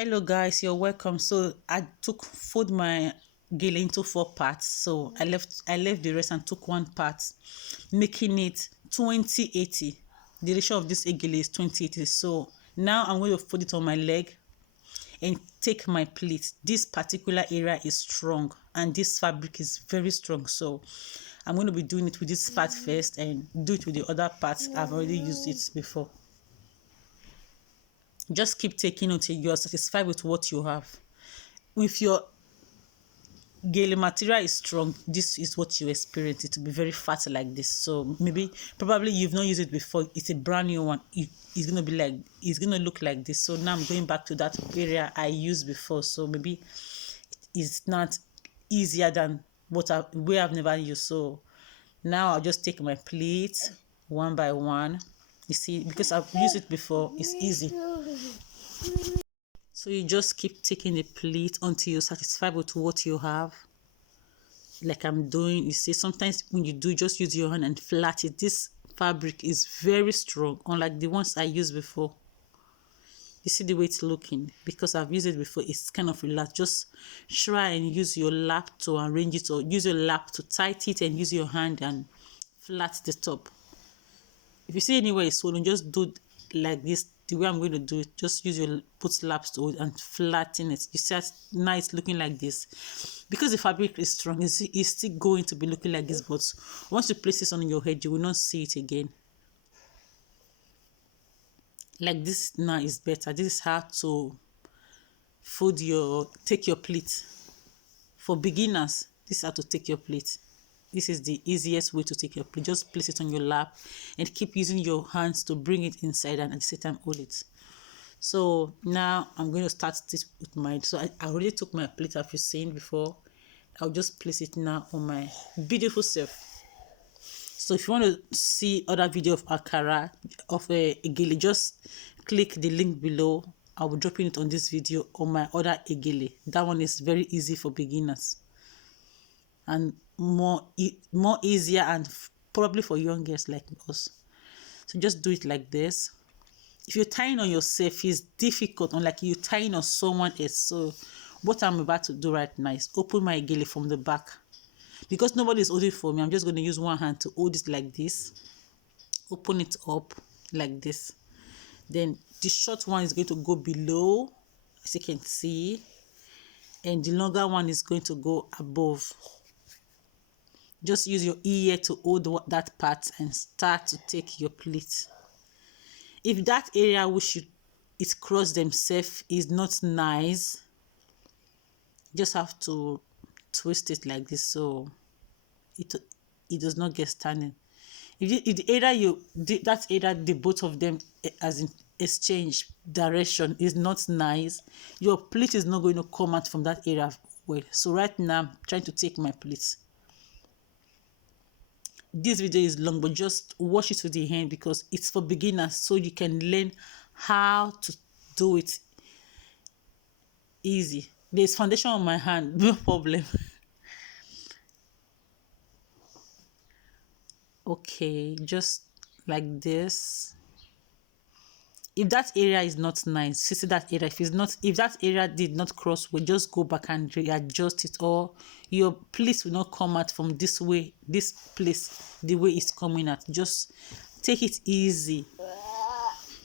Hello guys, you're welcome. So I fold my gele into 4 parts. So I left the rest and took one part, making it 20/80. The ratio of this gele is 20/80. So now I'm going to fold it on my leg and take my pleat. This particular area is strong and this fabric is very strong. So I'm going to be doing it with this part first and do it with the other parts. I've already used it before. Just keep taking until you're satisfied with what you have. If your gele material is strong, this is what you experience. It will be very fat like this. So probably you've not used it before. It's a brand new one. It's gonna look like this. So now I'm going back to that area I used before. So maybe it's not easier than where I've never used. So now I'll just take my pleats one by one. You see, because I've used it before, it's easy. So you just keep taking the pleat until you're satisfied with what you have. Like I'm doing, you see, sometimes when you do, just use your hand and flat it. This fabric is very strong, unlike the ones I used before. You see the way it's looking? Because I've used it before, it's kind of relaxed. Just try and use your lap to arrange it, or use your lap to tighten it and use your hand and flat the top. If you see anywhere it's swollen, just do like this. The way I'm going to do it, just use your laps to it and flatten it. You see now it's looking like this. Because the fabric is strong, it's still going to be looking like this, but once you place this on your head, you will not see it again. Like this now is better. This is how to take your pleat. For beginners, this is how to take your pleat. This is the easiest way to take your pleat. Just place it on your lap and keep using your hands to bring it inside and at the same time hold it. So now I'm going to start this with mine. So I already took my pleat, as you've seen before. I'll just place it now on my beautiful self. So if you want to see other video of Akara, of a gele, just click the link below. I will drop it on this video on my other gele. That one is very easy for beginners and more easier and probably for young girls like us. So just do it like this. If you're tying on yourself, it's difficult, unlike you tying on someone else. So what I'm about to do right now is open my gele from the back. Because nobody is holding for me, I'm just going to use one hand to hold it like this. Open it up like this. Then the short one is going to go below, as you can see. And the longer one is going to go above. Just use your ear to hold that part and start to take your pleat. If that area which it cross themselves is not nice, just have to twist it like this so it does not get standing. If the area that area the both of them as in exchange direction is not nice, your pleat is not going to come out from that area well. So right now I'm trying to take my pleat. This video is long, but just watch it to the end because it's for beginners, so you can learn how to do it easy. There's foundation on my hand, no problem. Okay, just like this. If that area is not nice, see that area, if that area did not cross, we'll just go back and readjust it, or your pleat will not come out from this place the way it's coming out. Just take it easy.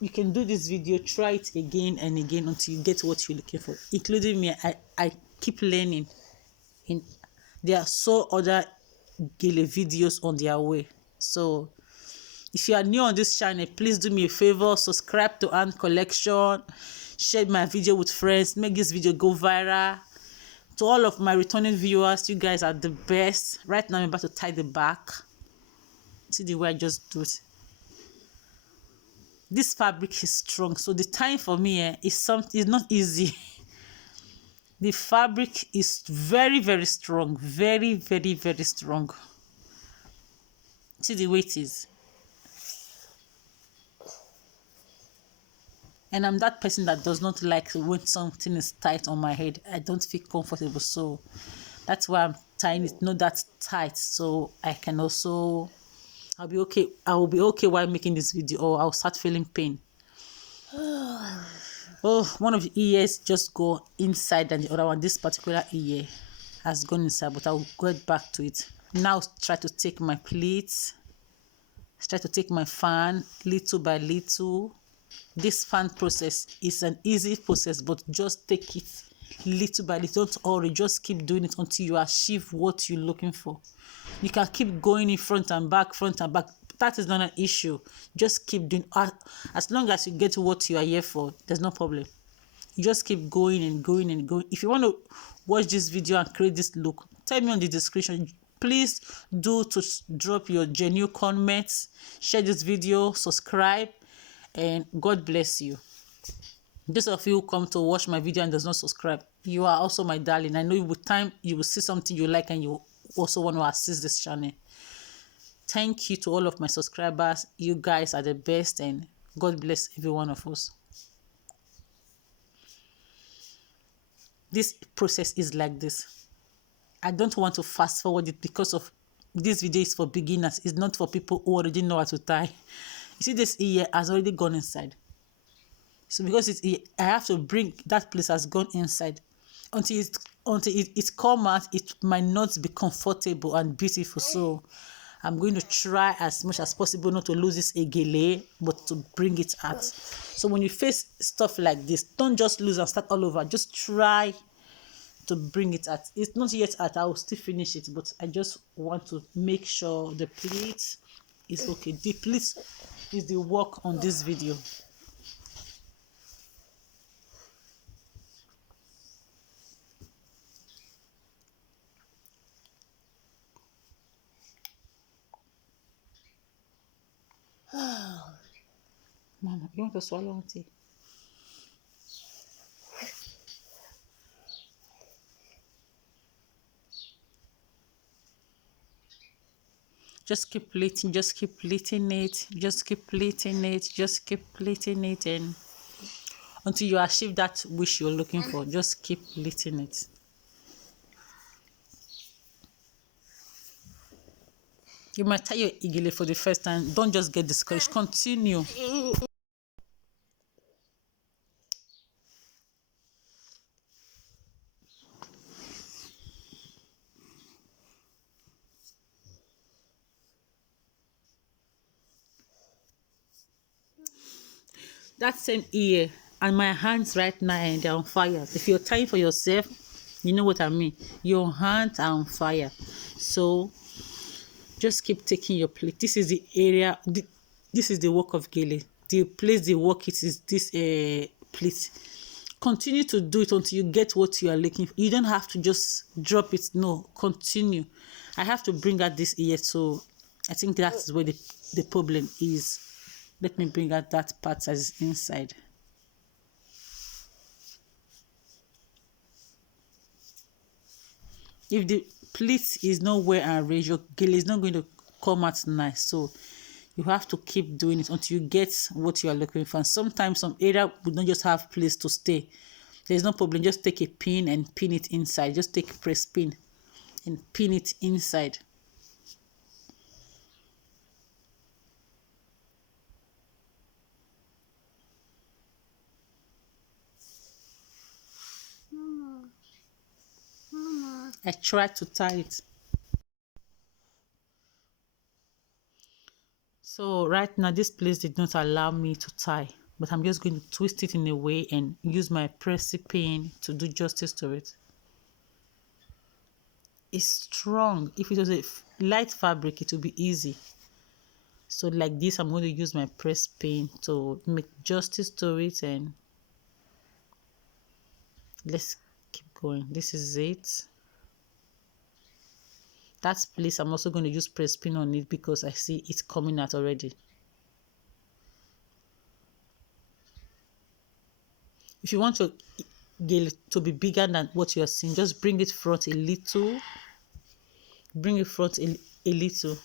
You can do this video, try it again and again until you get what you're looking for, including me. I keep learning, and there are so other gele videos on their way. So if you are new on this channel, please do me a favor, subscribe to Ant Collection, share my video with friends, make this video go viral. To all of my returning viewers, you guys are the best. Right now I'm about to tie the back. See the way I just do it. This fabric is strong, so the tying for me is not easy. The fabric is very, very strong, very, very, very strong. See the way it is. And I'm that person that does not like when something is tight on my head. I don't feel comfortable, so that's why I'm tying it not that tight, so I can also I'll be okay while making this video, or I'll start feeling pain. Oh, one of the ears just go inside and the other one, this particular ear has gone inside, but I'll get back to it. Now try to take my pleats, try to take my fan little by little. This fan process is an easy process, but just take it little by little. Don't hurry, just keep doing it until you achieve what you're looking for. You can keep going in front and back. That is not an issue. Just keep doing, as long as you get what you are here for, there's no problem. You just keep going and going and going. If you want to watch this video and create this look, tell me on the description. Please do to drop your genuine comments, share this video, subscribe, and God bless you. Those of you who come to watch my video and does not subscribe, you are also my darling. I know with time you will see something you like and you also want to assist this channel. Thank you to all of my subscribers. You guys are the best, and God bless every one of us. This process is like this. I don't want to fast forward it because of this video is for beginners. It's not for people who already know how to tie. You see, this ear has already gone inside. So because I have to bring that place has gone inside. Until it's come out, it might not be comfortable and beautiful. So I'm going to try as much as possible not to lose this gele, but to bring it out. So when you face stuff like this, don't just lose and start all over. Just try to bring it out. It's not yet out. I will still finish it, but I just want to make sure the pleat is okay. The pleat is the work on this video. Mama, you want to swallow, auntie? Just keep pleating, just keep pleating it, just keep pleating it, just keep pleating it, and until you achieve that wish you're looking for, just keep pleating it. You might tie your igile for the first time. Don't just get discouraged. Continue. That same ear and my hands right now, and they're on fire. If you're tying for yourself, you know what I mean. Your hands are on fire. So just keep taking your plate. This is the area. This is the work of Gele. The place they work it is this plate. Continue to do it until you get what you are looking for. You don't have to just drop it. No, continue. I have to bring out this ear, so I think that's where the problem is. Let me bring out that part as inside. If the pleat is nowhere arranged, your gele is not going to come out nice. So you have to keep doing it until you get what you are looking for. And sometimes some area would not just have place to stay. There's no problem. Just take a pin and pin it inside. Just take a press pin and pin it inside. I tried to tie it. So right now this place did not allow me to tie, but I'm just going to twist it in a way and use my pressy pin to do justice to it. It's strong. If it was a light fabric, it would be easy. So like this, I'm going to use my press pin to make justice to it, and let's keep going. This is it. That place I'm also going to use press pin on it because I see it's coming out already. If you want your gele to be bigger than what you are seeing, just bring it front a little. Bring it front a little.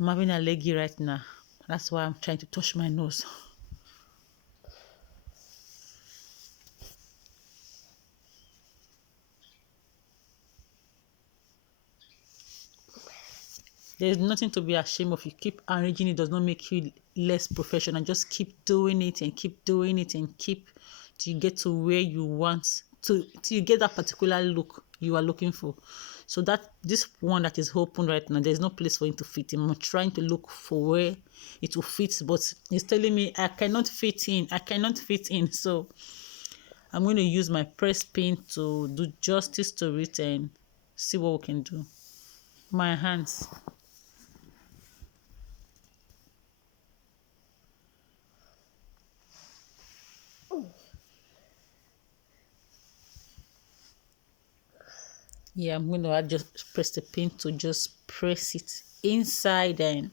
I'm having a leggy right now. That's why I'm trying to touch my nose. There's nothing to be ashamed of. You keep arranging, it does not make you less professional. Just keep doing it and keep doing it and keep till you get to where you want to, till you get that particular look you are looking for. So that this one that is open right now, there's no place for it to fit in. I'm trying to look for where it will fit, but it's telling me I cannot fit in. I cannot fit in. So I'm going to use my press pin to do justice to it and see what we can do. My hands. Yeah, I'm going to just press the pin to just press it inside and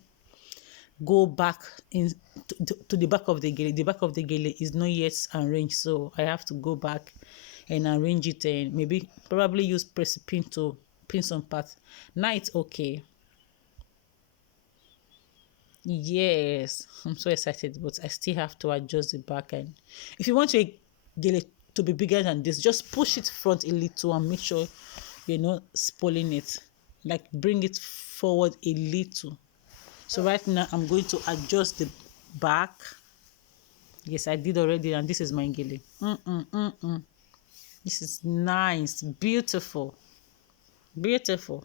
go back in to the back of the gele. The back of the gele is not yet arranged, so I have to go back and arrange it and maybe probably use press the pin to pin some parts. Now it's okay. Yes, I'm so excited, but I still have to adjust the back end. If you want your gele to be bigger than this, just push it front a little and make sure you're not spoiling it. Like bring it forward a little. So right now I'm going to adjust the back. Yes, I did already, and this is my gele. This is nice, beautiful, beautiful.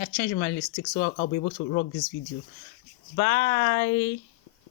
I changed my lipstick so I'll be able to rock this video. Bye.